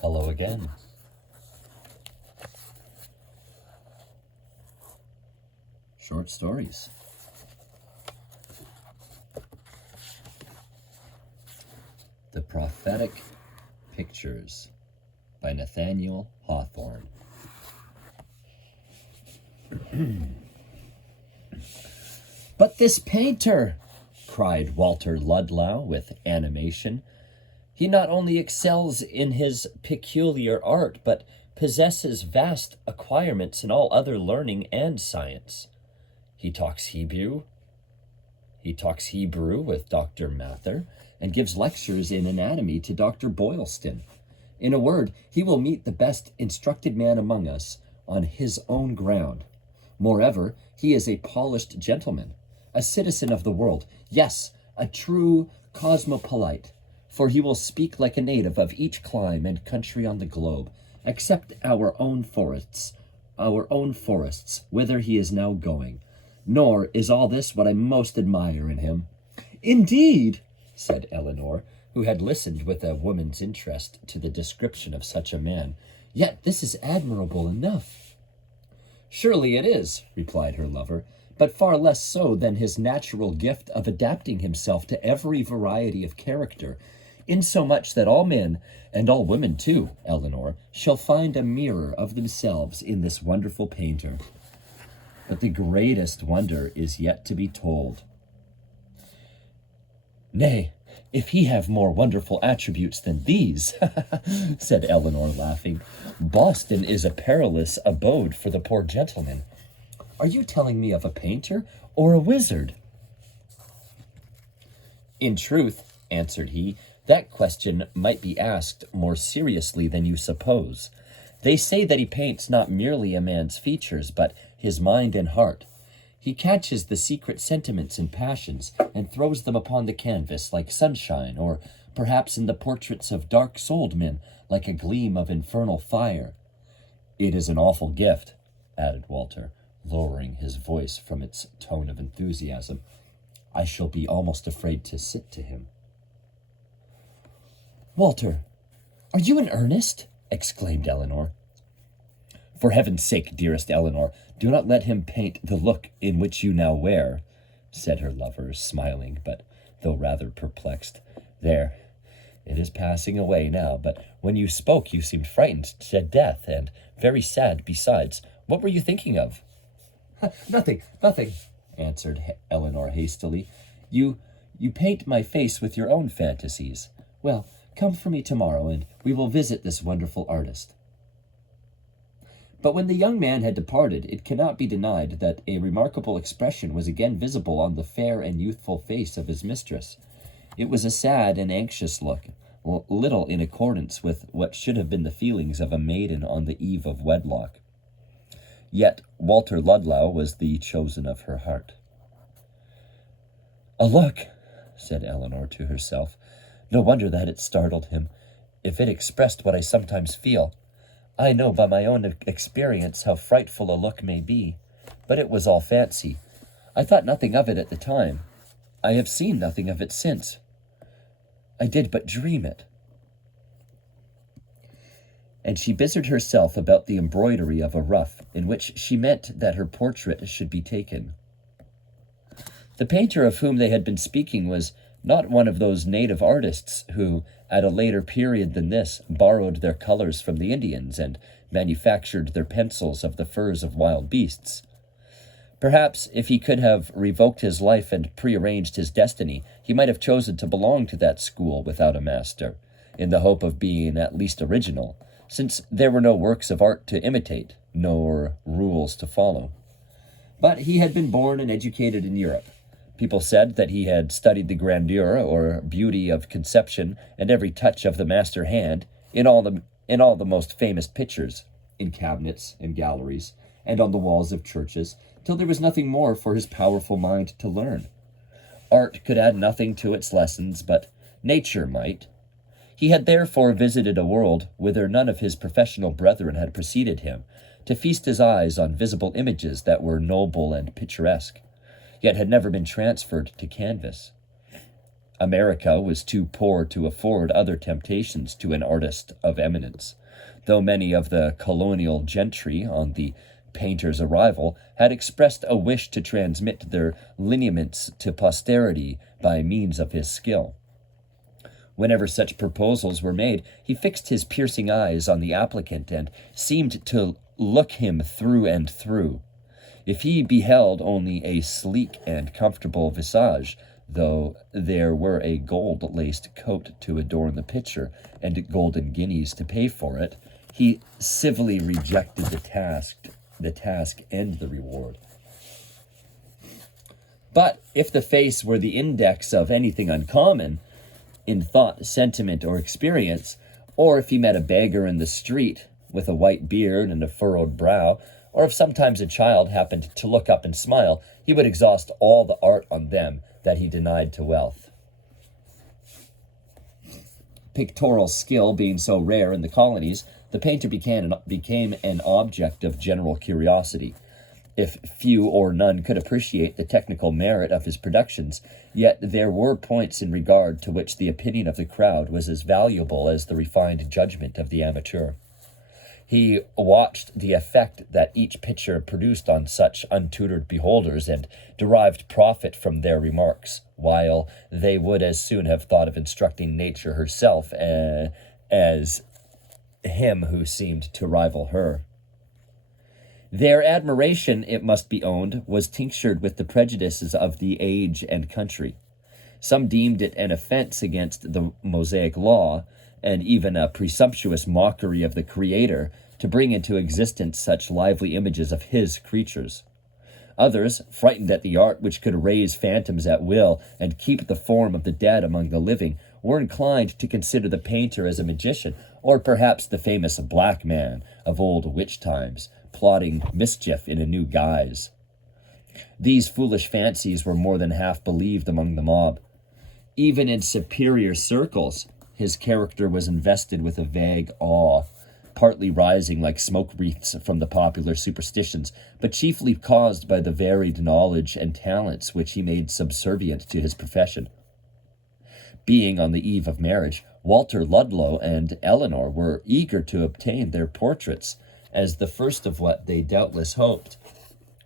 Hello again. Short stories. The Prophetic Pictures by Nathaniel Hawthorne. "But this painter," cried Walter Ludlow with animation, "he not only excels in his peculiar art, but possesses vast acquirements in all other learning and science. He talks Hebrew with Dr. Mather, and gives lectures in anatomy to Dr. Boylston. In a word, he will meet the best instructed man among us on his own ground. Moreover, he is a polished gentleman, a citizen of the world, yes, a true cosmopolite, for he will speak like a native of each clime and country on the globe, except our own forests, whither he is now going. Nor is all this what I most admire in him." "Indeed," said Eleanor, who had listened with a woman's interest to the description of such a man, "yet this is admirable enough." "Surely it is," replied her lover, "but far less so than his natural gift of adapting himself to every variety of character, insomuch that all men, and all women too, Eleanor, shall find a mirror of themselves in this wonderful painter. But the greatest wonder is yet to be told." "Nay, if he have more wonderful attributes than these," said Eleanor, laughing, "Boston is a perilous abode for the poor gentleman. Are you telling me of a painter or a wizard?" "In truth," answered he, "that question might be asked more seriously than you suppose. They say that he paints not merely a man's features, but his mind and heart. He catches the secret sentiments and passions, and throws them upon the canvas like sunshine, or perhaps in the portraits of dark-souled men like a gleam of infernal fire. It is an awful gift," added Walter, lowering his voice from its tone of enthusiasm. "I shall be almost afraid to sit to him." "Walter, are you in earnest?" exclaimed Eleanor. "For heaven's sake, dearest Eleanor, do not let him paint the look in which you now wear," said her lover, smiling, but though rather perplexed. "There, it is passing away now, but when you spoke you seemed frightened to death, and very sad besides. What were you thinking of?" Nothing, answered Eleanor hastily. You paint my face with your own fantasies. Well, come for me tomorrow, and we will visit this wonderful artist." But when the young man had departed, it cannot be denied that a remarkable expression was again visible on the fair and youthful face of his mistress. It was a sad and anxious look, little in accordance with what should have been the feelings of a maiden on the eve of wedlock. Yet Walter Ludlow was the chosen of her heart. "A look," said Eleanor to herself. "No wonder that it startled him, if it expressed what I sometimes feel. I know by my own experience how frightful a look may be, but it was all fancy. I thought nothing of it at the time. I have seen nothing of it since. I did but dream it." And she busied herself about the embroidery of a ruff, in which she meant that her portrait should be taken. The painter of whom they had been speaking was not one of those native artists who, at a later period than this, borrowed their colors from the Indians and manufactured their pencils of the furs of wild beasts. Perhaps, if he could have revoked his life and prearranged his destiny, he might have chosen to belong to that school without a master, in the hope of being at least original, since there were no works of art to imitate, nor rules to follow. But he had been born and educated in Europe. People said that he had studied the grandeur or beauty of conception and every touch of the master hand in all the most famous pictures, in cabinets and galleries, and on the walls of churches, till there was nothing more for his powerful mind to learn. Art could add nothing to its lessons, but nature might. He had therefore visited a world whither none of his professional brethren had preceded him, to feast his eyes on visible images that were noble and picturesque, yet had never been transferred to canvas. America was too poor to afford other temptations to an artist of eminence, though many of the colonial gentry on the painter's arrival had expressed a wish to transmit their lineaments to posterity by means of his skill. Whenever such proposals were made, he fixed his piercing eyes on the applicant and seemed to look him through and through. If he beheld only a sleek and comfortable visage, though there were a gold-laced coat to adorn the picture and golden guineas to pay for it, he civilly rejected the task and the reward. But if the face were the index of anything uncommon in thought, sentiment, or experience, or if he met a beggar in the street with a white beard and a furrowed brow, or if sometimes a child happened to look up and smile, he would exhaust all the art on them that he denied to wealth. Pictorial skill being so rare in the colonies, the painter became an object of general curiosity. If few or none could appreciate the technical merit of his productions, yet there were points in regard to which the opinion of the crowd was as valuable as the refined judgment of the amateur. He watched the effect that each picture produced on such untutored beholders and derived profit from their remarks, while they would as soon have thought of instructing nature herself as him who seemed to rival her. Their admiration, it must be owned, was tinctured with the prejudices of the age and country. Some deemed it an offense against the Mosaic law, and even a presumptuous mockery of the Creator, to bring into existence such lively images of his creatures. Others, frightened at the art which could raise phantoms at will and keep the form of the dead among the living, were inclined to consider the painter as a magician, or perhaps the famous black man of old witch times, plotting mischief in a new guise. These foolish fancies were more than half believed among the mob. Even in superior circles, his character was invested with a vague awe, partly rising like smoke wreaths from the popular superstitions, but chiefly caused by the varied knowledge and talents which he made subservient to his profession. Being on the eve of marriage, Walter Ludlow and Eleanor were eager to obtain their portraits, as the first of what they doubtless hoped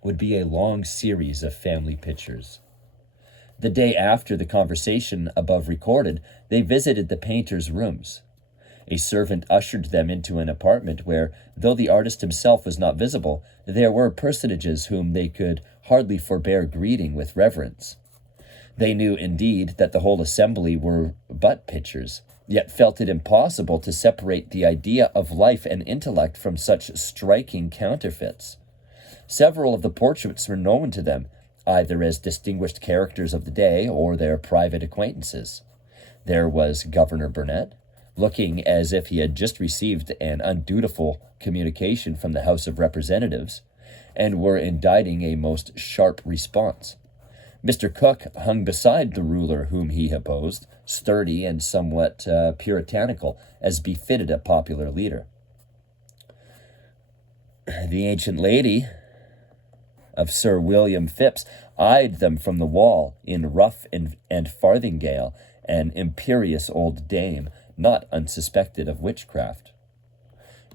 would be a long series of family pictures. The day after the conversation above recorded, they visited the painter's rooms. A servant ushered them into an apartment where, though the artist himself was not visible, there were personages whom they could hardly forbear greeting with reverence. They knew, indeed, that the whole assembly were but pictures, yet felt it impossible to separate the idea of life and intellect from such striking counterfeits. Several of the portraits were known to them, either as distinguished characters of the day or their private acquaintances. There was Governor Burnet, looking as if he had just received an undutiful communication from the House of Representatives, and were inditing a most sharp response. Mr. Cook hung beside the ruler whom he opposed, sturdy and somewhat puritanical, as befitted a popular leader. The ancient lady of Sir William Phipps eyed them from the wall in ruff and farthingale, an imperious old dame, not unsuspected of witchcraft.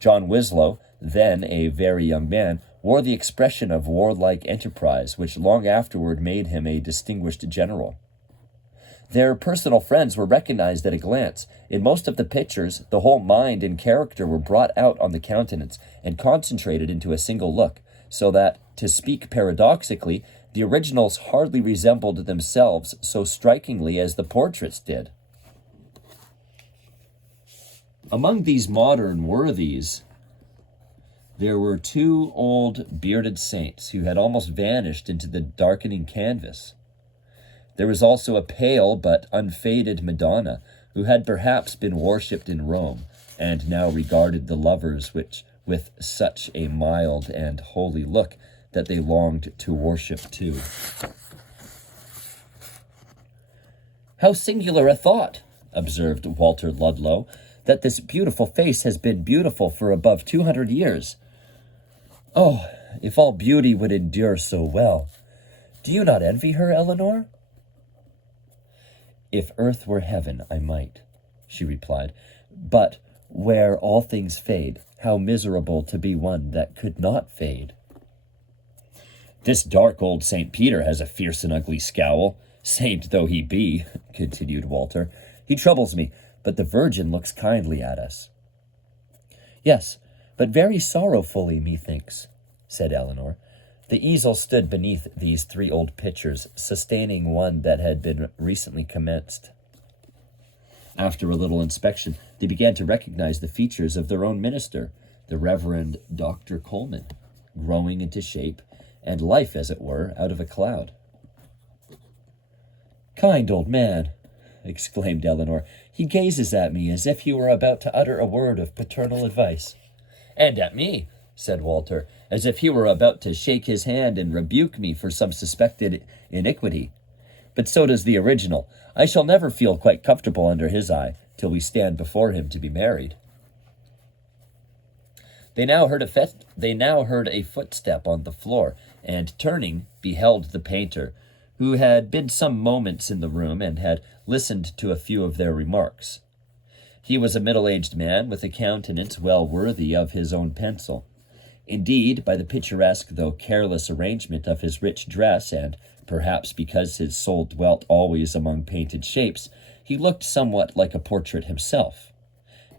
John Winslow, then a very young man, wore the expression of warlike enterprise, which long afterward made him a distinguished general. Their personal friends were recognized at a glance. In most of the pictures, the whole mind and character were brought out on the countenance and concentrated into a single look, so that, to speak paradoxically, the originals hardly resembled themselves so strikingly as the portraits did. Among these modern worthies, there were two old bearded saints who had almost vanished into the darkening canvas. There was also a pale but unfaded Madonna, who had perhaps been worshipped in Rome, and now regarded the lovers with such a mild and holy look that they longed to worship too. "How singular a thought," observed Walter Ludlow, "that this beautiful face has been beautiful for above 200 years. Oh, if all beauty would endure so well. Do you not envy her, Eleanor?" If earth were heaven, I might, she replied. But where all things fade, how miserable to be one that could not fade. This dark old St. Peter has a fierce and ugly scowl, saint though he be, continued Walter. He troubles me, but the Virgin looks kindly at us. Yes, but very sorrowfully, methinks, said Eleanor. The easel stood beneath these 3 old pictures, sustaining one that had been recently commenced. After a little inspection, they began to recognize the features of their own minister, the Reverend Dr. Coleman, growing into shape and life, as it were, out of a cloud. Kind old man, exclaimed Eleanor. He gazes at me as if he were about to utter a word of paternal advice. And at me, said Walter, as if he were about to shake his hand and rebuke me for some suspected iniquity. But so does the original. I shall never feel quite comfortable under his eye till we stand before him to be married. They now heard a footstep on the floor, and turning, beheld the painter, who had been some moments in the room and had listened to a few of their remarks. He was a middle-aged man with a countenance well worthy of his own pencil. Indeed, by the picturesque though careless arrangement of his rich dress, and perhaps because his soul dwelt always among painted shapes, he looked somewhat like a portrait himself.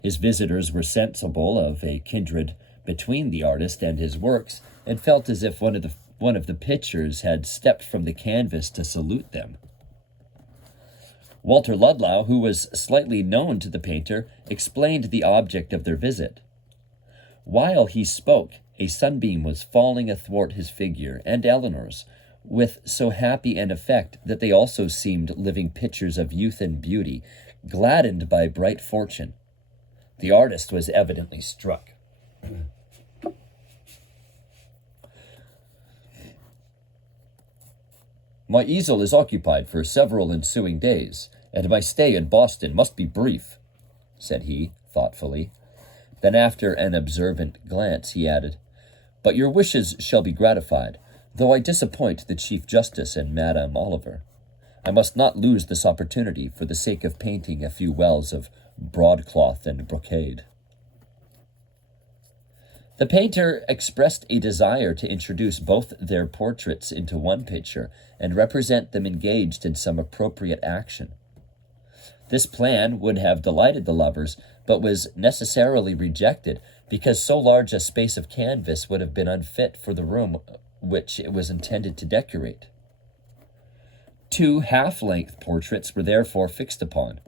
His visitors were sensible of a kindred between the artist and his works, and felt as if one of the pictures had stepped from the canvas to salute them. Walter Ludlow, who was slightly known to the painter, explained the object of their visit. While he spoke, a sunbeam was falling athwart his figure and Eleanor's, with so happy an effect that they also seemed living pictures of youth and beauty, gladdened by bright fortune. The artist was evidently struck. My easel is occupied for several ensuing days, and my stay in Boston must be brief, said he, thoughtfully. Then after an observant glance, he added, But your wishes shall be gratified, though I disappoint the Chief Justice and Madame Oliver. I must not lose this opportunity for the sake of painting a few wells of broadcloth and brocade. The painter expressed a desire to introduce both their portraits into one picture and represent them engaged in some appropriate action. This plan would have delighted the lovers, but was necessarily rejected because so large a space of canvas would have been unfit for the room which it was intended to decorate. 2 half-length portraits were therefore fixed upon.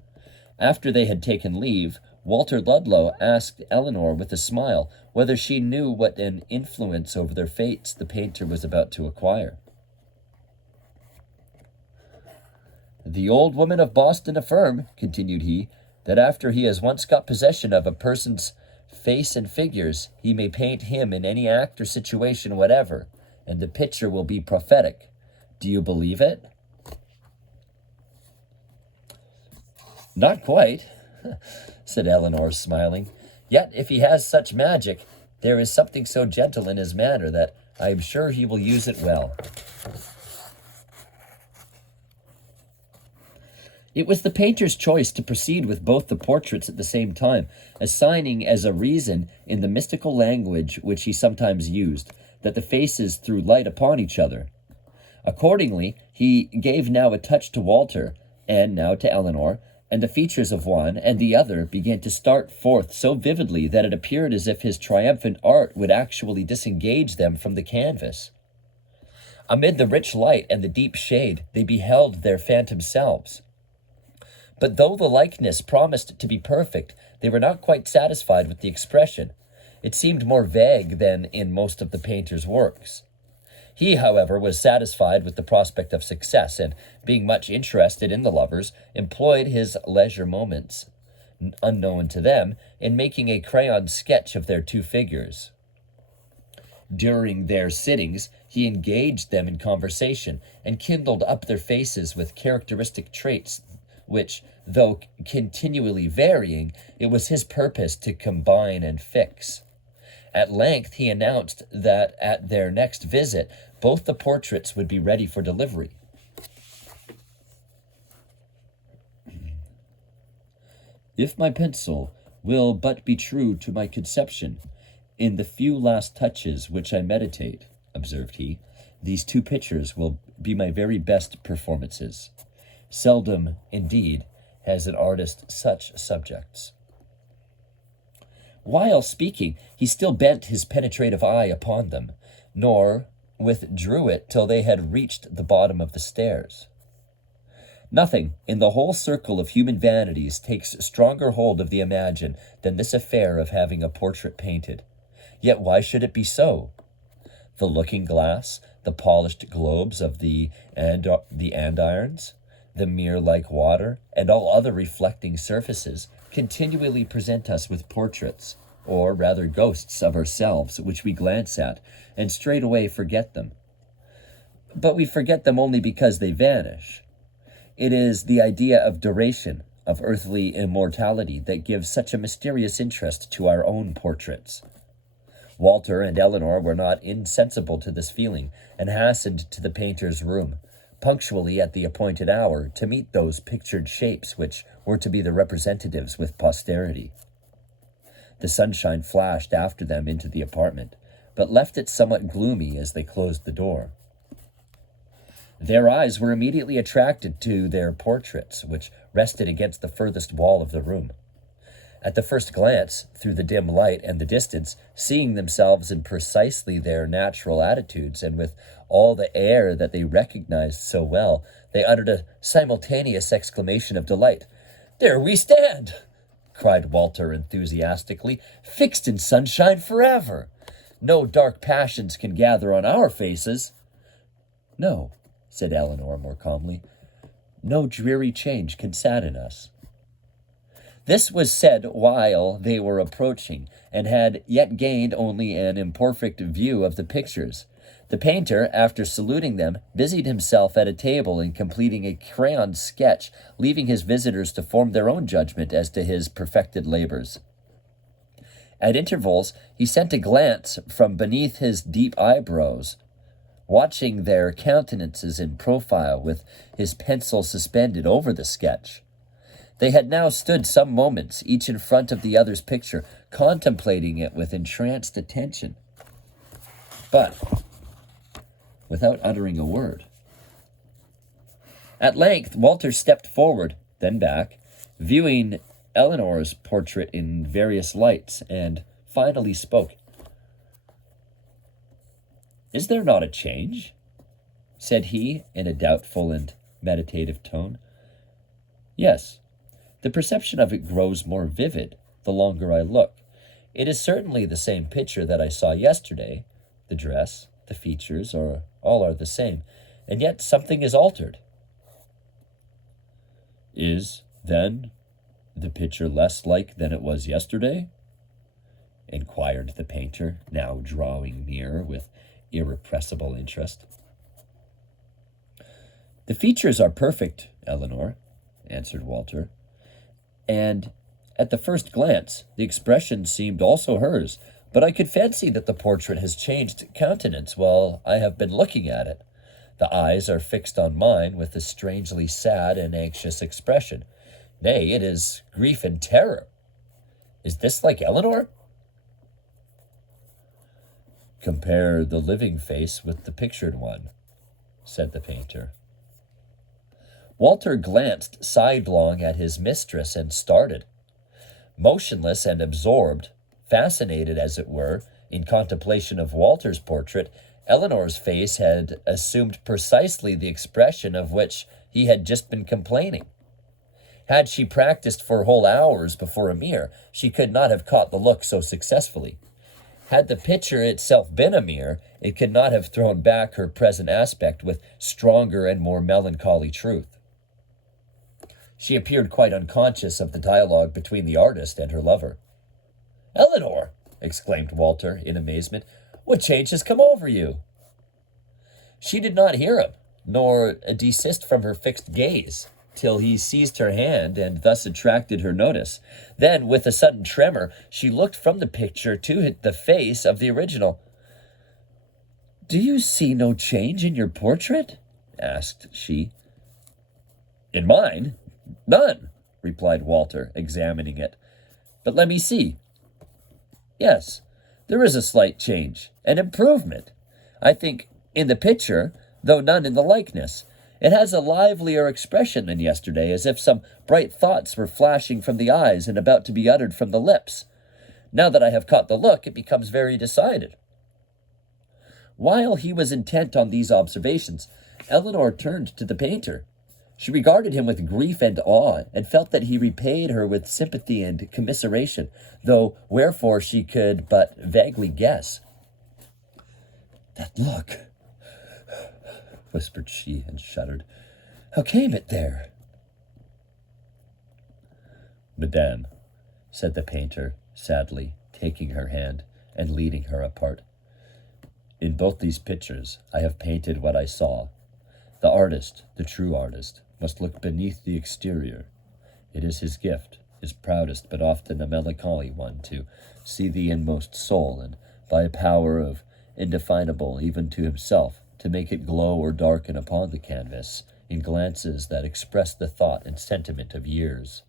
After they had taken leave, Walter Ludlow asked Eleanor with a smile whether she knew what an influence over their fates the painter was about to acquire. The old women of Boston affirm, continued he, that after he has once got possession of a person's face and figures, he may paint him in any act or situation whatever, and the picture will be prophetic. Do you believe it? Not quite, said Eleanor, smiling. Yet if he has such magic, there is something so gentle in his manner that I am sure he will use it well. It was the painter's choice to proceed with both the portraits at the same time, assigning as a reason, in the mystical language which he sometimes used, that the faces threw light upon each other. Accordingly, he gave now a touch to Walter, and now to Eleanor, and the features of one and the other began to start forth so vividly that it appeared as if his triumphant art would actually disengage them from the canvas. Amid the rich light and the deep shade, they beheld their phantom selves. But though the likeness promised to be perfect, they were not quite satisfied with the expression. It seemed more vague than in most of the painter's works. He, however, was satisfied with the prospect of success, and, being much interested in the lovers, employed his leisure moments, unknown to them, in making a crayon sketch of their 2 figures. During their sittings, he engaged them in conversation, and kindled up their faces with characteristic traits which, though continually varying, it was his purpose to combine and fix. At length he announced that at their next visit both the portraits would be ready for delivery. If my pencil will but be true to my conception, in the few last touches which I meditate, observed he, these two pictures will be my very best performances. Seldom, indeed, has an artist such subjects. While speaking, he still bent his penetrative eye upon them, nor withdrew it till they had reached the bottom of the stairs. Nothing in the whole circle of human vanities takes stronger hold of the imagine than this affair of having a portrait painted. Yet why should it be so? The looking-glass, the polished globes of the andirons, the mirror like water, and all other reflecting surfaces continually present us with portraits, or rather ghosts of ourselves, which we glance at, and straightway forget them. But we forget them only because they vanish. It is the idea of duration, of earthly immortality, that gives such a mysterious interest to our own portraits. Walter and Eleanor were not insensible to this feeling, and hastened to the painter's room, punctually at the appointed hour, to meet those pictured shapes which were to be the representatives with posterity. The sunshine flashed after them into the apartment, but left it somewhat gloomy as they closed the door. Their eyes were immediately attracted to their portraits, which rested against the furthest wall of the room. At the first glance, through the dim light and the distance, seeing themselves in precisely their natural attitudes, and with all the air that they recognized so well, they uttered a simultaneous exclamation of delight. "There we stand!" cried Walter enthusiastically, "fixed in sunshine forever. No dark passions can gather on our faces." "No," said Eleanor more calmly, "no dreary change can sadden us." This was said while they were approaching, and had yet gained only an imperfect view of the pictures. The painter, after saluting them, busied himself at a table in completing a crayon sketch, leaving his visitors to form their own judgment as to his perfected labors. At intervals, he sent a glance from beneath his deep eyebrows, watching their countenances in profile with his pencil suspended over the sketch. They had now stood some moments, each in front of the other's picture, contemplating it with entranced attention, but without uttering a word. At length, Walter stepped forward, then back, viewing Eleanor's portrait in various lights, and finally spoke. "Is there not a change?" said he, in a doubtful and meditative tone. "Yes. The perception of it grows more vivid the longer I look. It is certainly the same picture that I saw yesterday. The dress, the features, all are the same, and yet something is altered." "Is, then, the picture less like than it was yesterday?" inquired the painter, now drawing near with irrepressible interest. "The features are perfect, Eleanor," answered Walter, "and at the first glance the expression seemed also hers, but I could fancy that the portrait has changed countenance while I have been looking at it. The eyes are fixed on mine with a strangely sad and anxious expression. Nay, it is grief and terror. Is this like Eleanor?" "Compare the living face with the pictured one," said the painter. Walter glanced sidelong at his mistress and started. Motionless and absorbed, fascinated, as it were, in contemplation of Walter's portrait, Eleanor's face had assumed precisely the expression of which he had just been complaining. Had she practiced for whole hours before a mirror, she could not have caught the look so successfully. Had the picture itself been a mirror, it could not have thrown back her present aspect with stronger and more melancholy truth. She appeared quite unconscious of the dialogue between the artist and her lover. "Eleanor!" exclaimed Walter in amazement. "What change has come over you?" She did not hear him, nor desist from her fixed gaze, till he seized her hand and thus attracted her notice. Then, with a sudden tremor, she looked from the picture to the face of the original. "Do you see no change in your portrait?" asked she. "In mine? None," replied Walter, examining it. "But let me see. Yes, there is a slight change, an improvement. I think in the picture, though none in the likeness. It has a livelier expression than yesterday, as if some bright thoughts were flashing from the eyes and about to be uttered from the lips. Now that I have caught the look, it becomes very decided." While he was intent on these observations, Eleanor turned to the painter. She regarded him with grief and awe, and felt that he repaid her with sympathy and commiseration, though wherefore she could but vaguely guess. "That look," whispered she, and shuddered. "How came it there?" "Madame," said the painter, sadly, taking her hand and leading her apart, "in both these pictures I have painted what I saw. The artist, the true artist, must look beneath the exterior. It is his gift, his proudest but often a melancholy one, to see the inmost soul, and by a power of indefinable even to himself, to make it glow or darken upon the canvas in glances that express the thought and sentiment of years.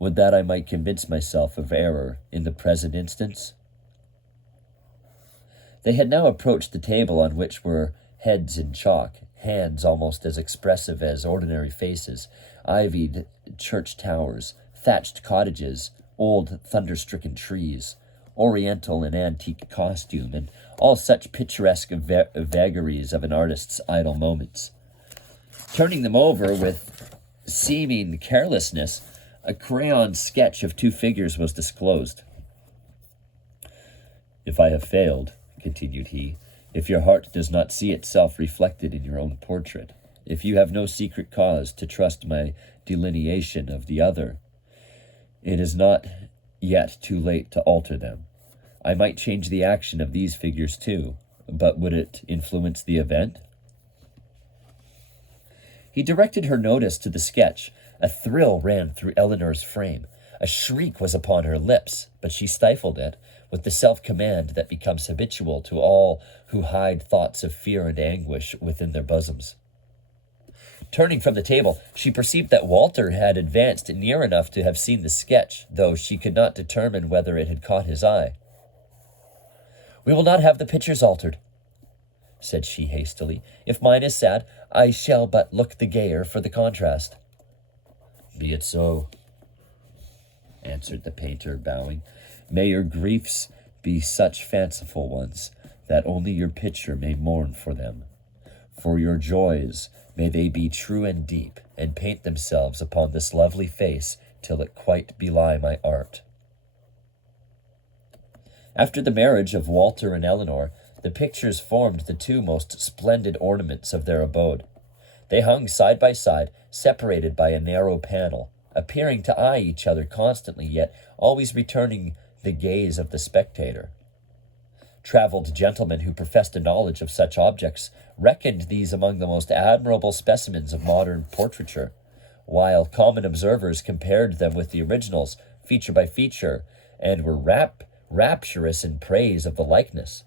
Would that I might convince myself of error in the present instance." They had now approached the table on which were heads in chalk, hands almost as expressive as ordinary faces, ivied church towers, thatched cottages, old thunder-stricken trees, oriental and antique costume, and all such picturesque vagaries of an artist's idle moments. Turning them over with seeming carelessness, a crayon sketch of two figures was disclosed. "If I have failed," continued he, "if your heart does not see itself reflected in your own portrait, if you have no secret cause to trust my delineation of the other, it is not yet too late to alter them. I might change the action of these figures too, but would it influence the event?" He directed her notice to the sketch. A thrill ran through Eleanor's frame. A shriek was upon her lips, but she stifled it with the self-command that becomes habitual to all who hide thoughts of fear and anguish within their bosoms. Turning from the table, she perceived that Walter had advanced near enough to have seen the sketch, though she could not determine whether it had caught his eye. "We will not have the pictures altered," said she hastily. "If mine is sad, I shall but look the gayer for the contrast." "Be it so," answered the painter, bowing. "May your griefs be such fanciful ones that only your picture may mourn for them. For your joys, may they be true and deep, and paint themselves upon this lovely face till it quite belie my art." After the marriage of Walter and Eleanor, the pictures formed the two most splendid ornaments of their abode. They hung side by side, separated by a narrow panel, appearing to eye each other constantly, yet always returning the gaze of the spectator. Traveled gentlemen who professed a knowledge of such objects reckoned these among the most admirable specimens of modern portraiture, while common observers compared them with the originals, feature by feature, and were rapturous in praise of the likeness.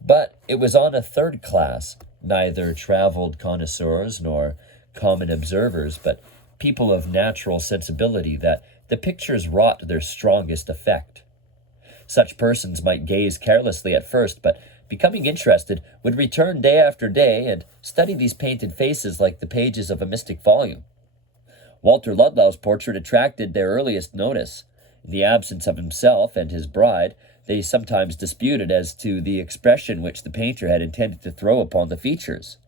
But it was on a third class, neither traveled connoisseurs nor common observers, but people of natural sensibility, that the pictures wrought their strongest effect. Such persons might gaze carelessly at first, but becoming interested, would return day after day and study these painted faces like the pages of a mystic volume. Walter Ludlow's portrait attracted their earliest notice. In the absence of himself and his bride, they sometimes disputed as to the expression which the painter had intended to throw upon the features,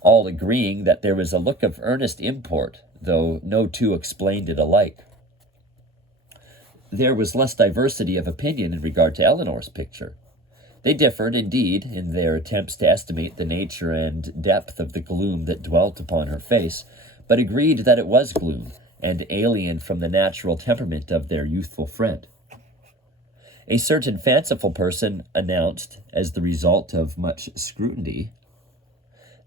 all agreeing that there was a look of earnest import, though no two explained it alike. There was less diversity of opinion in regard to Eleanor's picture. They differed, indeed, in their attempts to estimate the nature and depth of the gloom that dwelt upon her face, but agreed that it was gloom, and alien from the natural temperament of their youthful friend. A certain fanciful person announced, as the result of much scrutiny,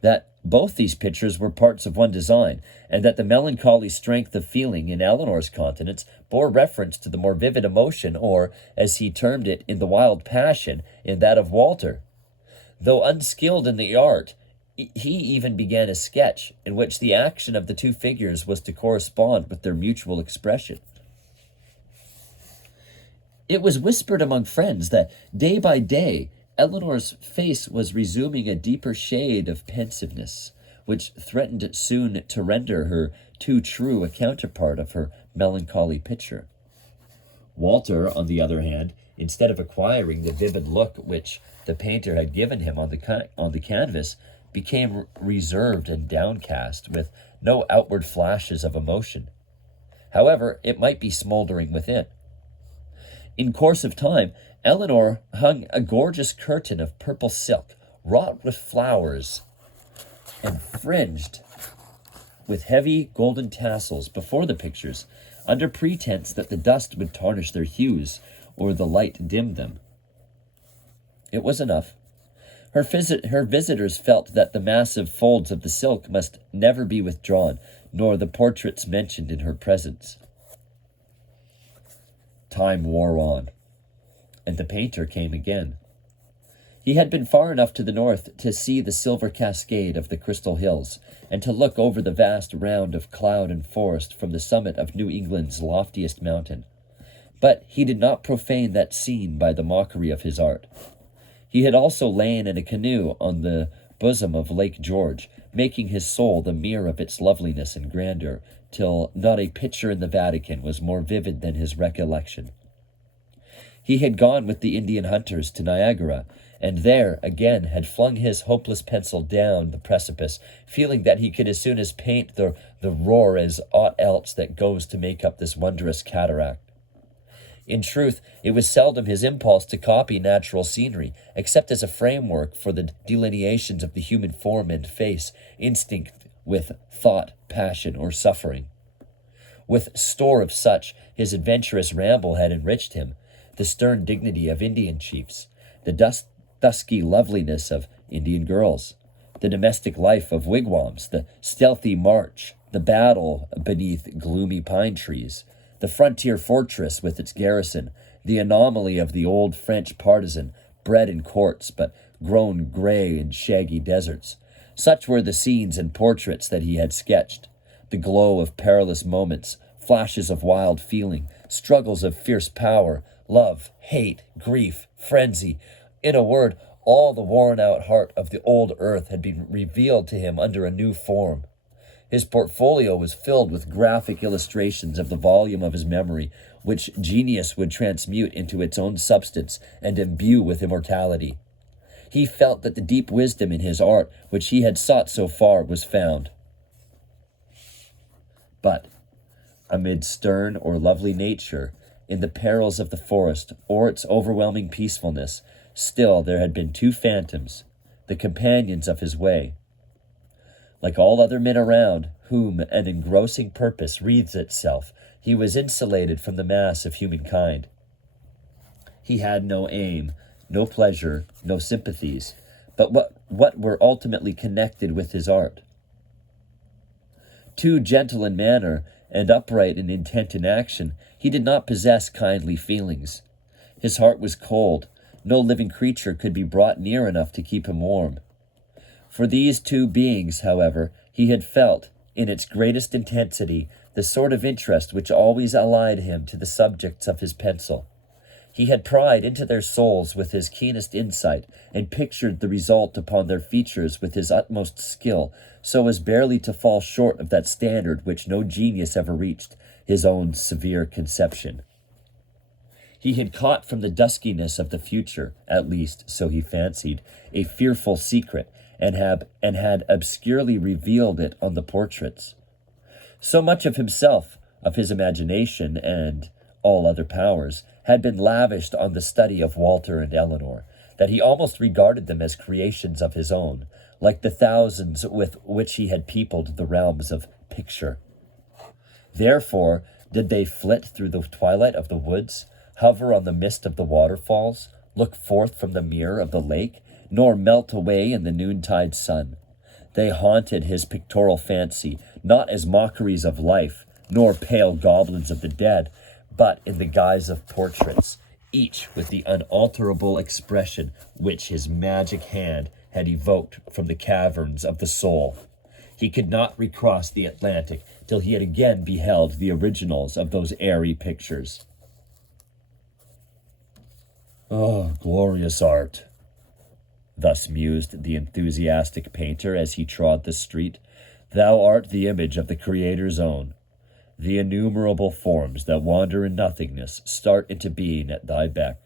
that both these pictures were parts of one design, and that the melancholy strength of feeling in Eleanor's countenance bore reference to the more vivid emotion, or, as he termed it, in the wild passion, in that of Walter. Though unskilled in the art, He even began a sketch in which the action of the two figures was to correspond with their mutual expression. It was whispered among friends that day by day Eleanor's face was resuming a deeper shade of pensiveness, which threatened soon to render her too true a counterpart of her melancholy picture. Walter, on the other hand, instead of acquiring the vivid look which the painter had given him on the canvas, became reserved and downcast, with no outward flashes of emotion. However, it might be smoldering within. In course of time, Eleanor hung a gorgeous curtain of purple silk, wrought with flowers and fringed with heavy golden tassels before the pictures, under pretense that the dust would tarnish their hues or the light dim them. It was enough. Her visitors felt that the massive folds of the silk must never be withdrawn, nor the portraits mentioned in her presence. Time wore on, and the painter came again. He had been far enough to the north to see the silver cascade of the Crystal Hills, and to look over the vast round of cloud and forest from the summit of New England's loftiest mountain. But he did not profane that scene by the mockery of his art. He had also lain in a canoe on the bosom of Lake George, making his soul the mirror of its loveliness and grandeur, till not a picture in the Vatican was more vivid than his recollection. He had gone with the Indian hunters to Niagara, and there again had flung his hopeless pencil down the precipice, feeling that he could as soon as paint the roar as aught else that goes to make up this wondrous cataract. In truth, it was seldom his impulse to copy natural scenery, except as a framework for the delineations of the human form and face, instinct with thought, passion, or suffering. With store of such, his adventurous ramble had enriched him: the stern dignity of Indian chiefs, the dusky loveliness of Indian girls, the domestic life of wigwams, the stealthy march, the battle beneath gloomy pine trees, the frontier fortress with its garrison, the anomaly of the old French partisan, bred in courts, but grown gray in shaggy deserts. Such were the scenes and portraits that he had sketched: the glow of perilous moments, flashes of wild feeling, struggles of fierce power, love, hate, grief, frenzy. In a word, all the worn-out heart of the old earth had been revealed to him under a new form. His portfolio was filled with graphic illustrations of the volume of his memory, which genius would transmute into its own substance and imbue with immortality. He felt that the deep wisdom in his art, which he had sought so far, was found. But amid stern or lovely nature, in the perils of the forest, or its overwhelming peacefulness, still there had been two phantoms, the companions of his way. Like all other men around whom an engrossing purpose wreathes itself, he was insulated from the mass of humankind. He had no aim, no pleasure, no sympathies, but what were ultimately connected with his art. Too gentle in manner and upright in intent and action, he did not possess kindly feelings. His heart was cold. No living creature could be brought near enough to keep him warm. For these two beings, however, he had felt, in its greatest intensity, the sort of interest which always allied him to the subjects of his pencil. He had pried into their souls with his keenest insight, and pictured the result upon their features with his utmost skill, so as barely to fall short of that standard which no genius ever reached, his own severe conception. He had caught from the duskiness of the future, at least so he fancied, a fearful secret, and had obscurely revealed it on the portraits. So much of himself, of his imagination, and all other powers, had been lavished on the study of Walter and Eleanor, that he almost regarded them as creations of his own, like the thousands with which he had peopled the realms of picture. Therefore did they flit through the twilight of the woods, hover on the mist of the waterfalls, look forth from the mirror of the lake, nor melt away in the noontide sun. They haunted his pictorial fancy, not as mockeries of life, nor pale goblins of the dead, but in the guise of portraits, each with the unalterable expression which his magic hand had evoked from the caverns of the soul. He could not recross the Atlantic till he had again beheld the originals of those airy pictures. Oh, glorious art! Thus mused the enthusiastic painter as he trod the street. Thou art the image of the Creator's own. The innumerable forms that wander in nothingness start into being at thy beck.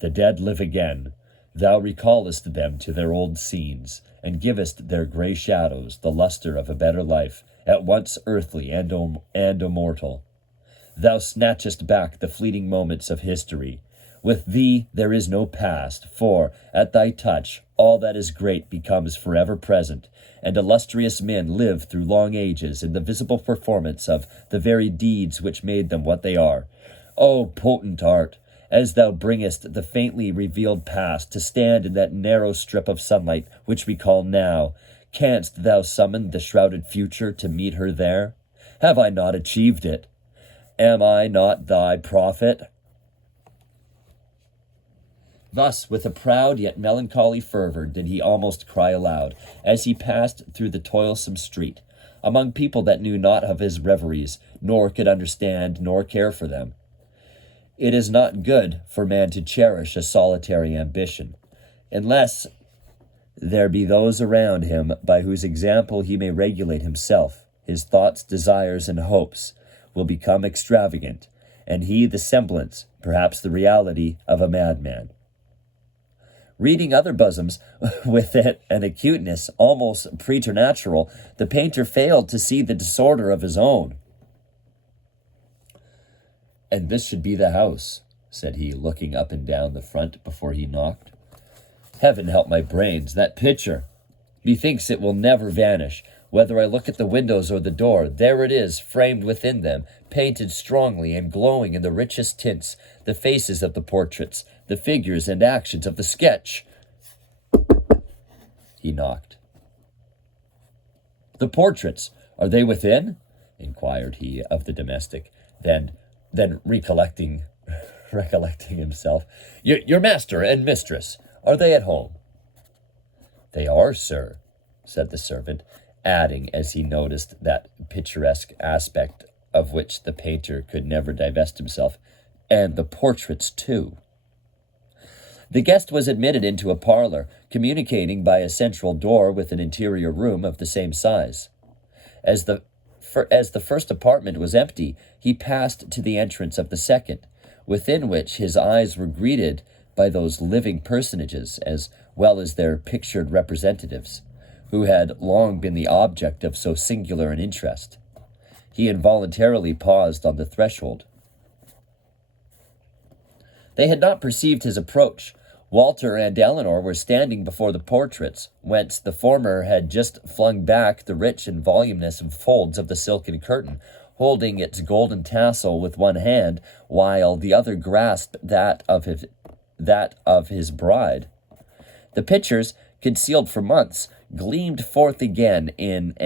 The dead live again. Thou recallest them to their old scenes, and givest their grey shadows the luster of a better life, at once earthly and immortal. Thou snatchest back the fleeting moments of history. With thee there is no past, for, at thy touch, all that is great becomes forever present, and illustrious men live through long ages in the visible performance of the very deeds which made them what they are. O potent art! As thou bringest the faintly revealed past to stand in that narrow strip of sunlight which we call now, canst thou summon the shrouded future to meet her there? Have I not achieved it? Am I not thy prophet? Thus, with a proud yet melancholy fervor, did he almost cry aloud, as he passed through the toilsome street, among people that knew not of his reveries, nor could understand nor care for them. It is not good for man to cherish a solitary ambition, unless there be those around him by whose example he may regulate himself. His thoughts, desires, and hopes will become extravagant, and he the semblance, perhaps the reality, of a madman. Reading other bosoms with an acuteness almost preternatural, the painter failed to see the disorder of his own. "And this should be the house," said he, looking up and down the front before he knocked. "Heaven help my brains, that picture! Methinks it will never vanish. Whether I look at the windows or the door, there it is, framed within them, painted strongly and glowing in the richest tints, the faces of the portraits, the figures and actions of the sketch." He knocked. "The portraits, are they within?" inquired he of the domestic. Then recollecting himself, Your master and mistress, are they at home?" "They are, sir," said the servant, adding, as he noticed that picturesque aspect of which the painter could never divest himself, "and the portraits too." The guest was admitted into a parlor, communicating by a central door with an interior room of the same size. As the first apartment was empty, he passed to the entrance of the second, within which his eyes were greeted by those living personages, as well as their pictured representatives, who had long been the object of so singular an interest. He involuntarily paused on the threshold. They had not perceived his approach. Walter and Eleanor were standing before the portraits, whence the former had just flung back the rich and voluminous folds of the silken curtain, holding its golden tassel with one hand, while the other grasped that of his bride. The pictures, concealed for months, gleamed forth again in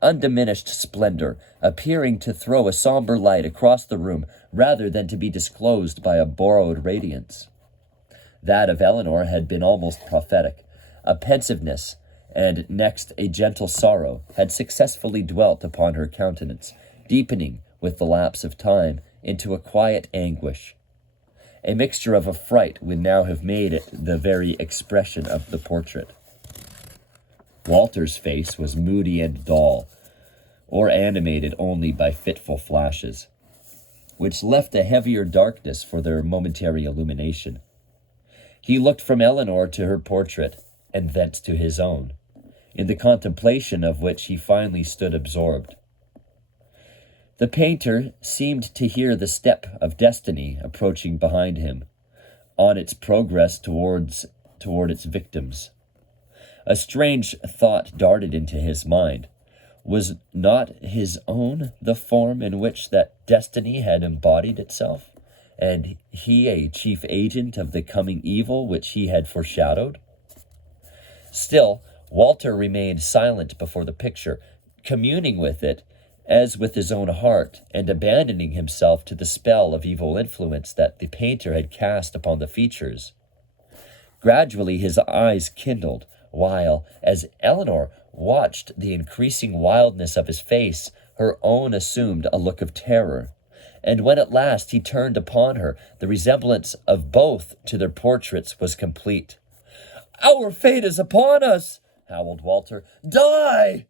undiminished splendor, appearing to throw a somber light across the room rather than to be disclosed by a borrowed radiance. That of Eleanor had been almost prophetic. A pensiveness, and next a gentle sorrow, had successfully dwelt upon her countenance, deepening with the lapse of time into a quiet anguish. A mixture of affright would now have made it the very expression of the portrait. Walter's face was moody and dull, or animated only by fitful flashes, which left a heavier darkness for their momentary illumination. He looked from Eleanor to her portrait, and thence to his own, in the contemplation of which he finally stood absorbed. The painter seemed to hear the step of destiny approaching behind him, on its progress toward its victims. A strange thought darted into his mind. Was not his own the form in which that destiny had embodied itself, and he a chief agent of the coming evil which he had foreshadowed? Still, Walter remained silent before the picture, communing with it as with his own heart, and abandoning himself to the spell of evil influence that the painter had cast upon the features. Gradually his eyes kindled, while, as Eleanor watched the increasing wildness of his face, her own assumed a look of terror. And when at last he turned upon her, the resemblance of both to their portraits was complete. "Our fate is upon us!" howled Walter. "Die!"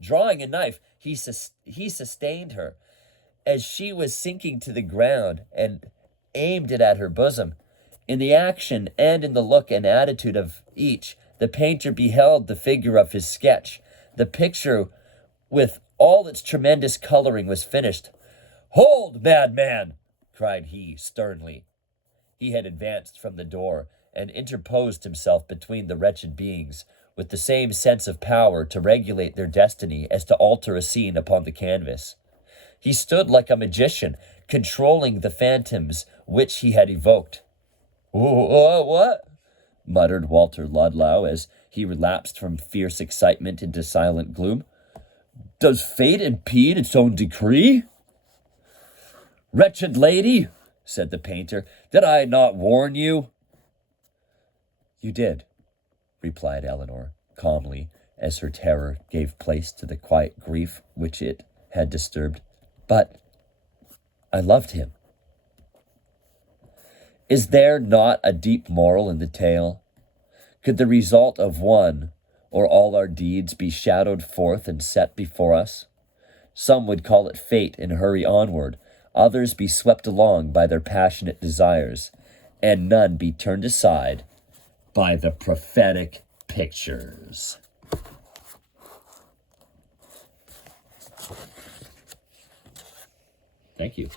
Drawing a knife, he sustained her as she was sinking to the ground and aimed it at her bosom. In the action and in the look and attitude of each, the painter beheld the figure of his sketch. The picture, with all its tremendous coloring, was finished. "Hold, madman!" cried he sternly. He had advanced from the door and interposed himself between the wretched beings, with the same sense of power to regulate their destiny as to alter a scene upon the canvas. He stood like a magician, controlling the phantoms which he had evoked. "What?" muttered Walter Ludlow as he relapsed from fierce excitement into silent gloom. "Does fate impede its own decree?" "Wretched lady," said the painter, "did I not warn you?" "You did," replied Eleanor, calmly, as her terror gave place to the quiet grief which it had disturbed. "But I loved him." Is there not a deep moral in the tale? Could the result of one or all our deeds be shadowed forth and set before us? Some would call it fate and hurry onward, others be swept along by their passionate desires, and none be turned aside by the prophetic pictures. Thank you.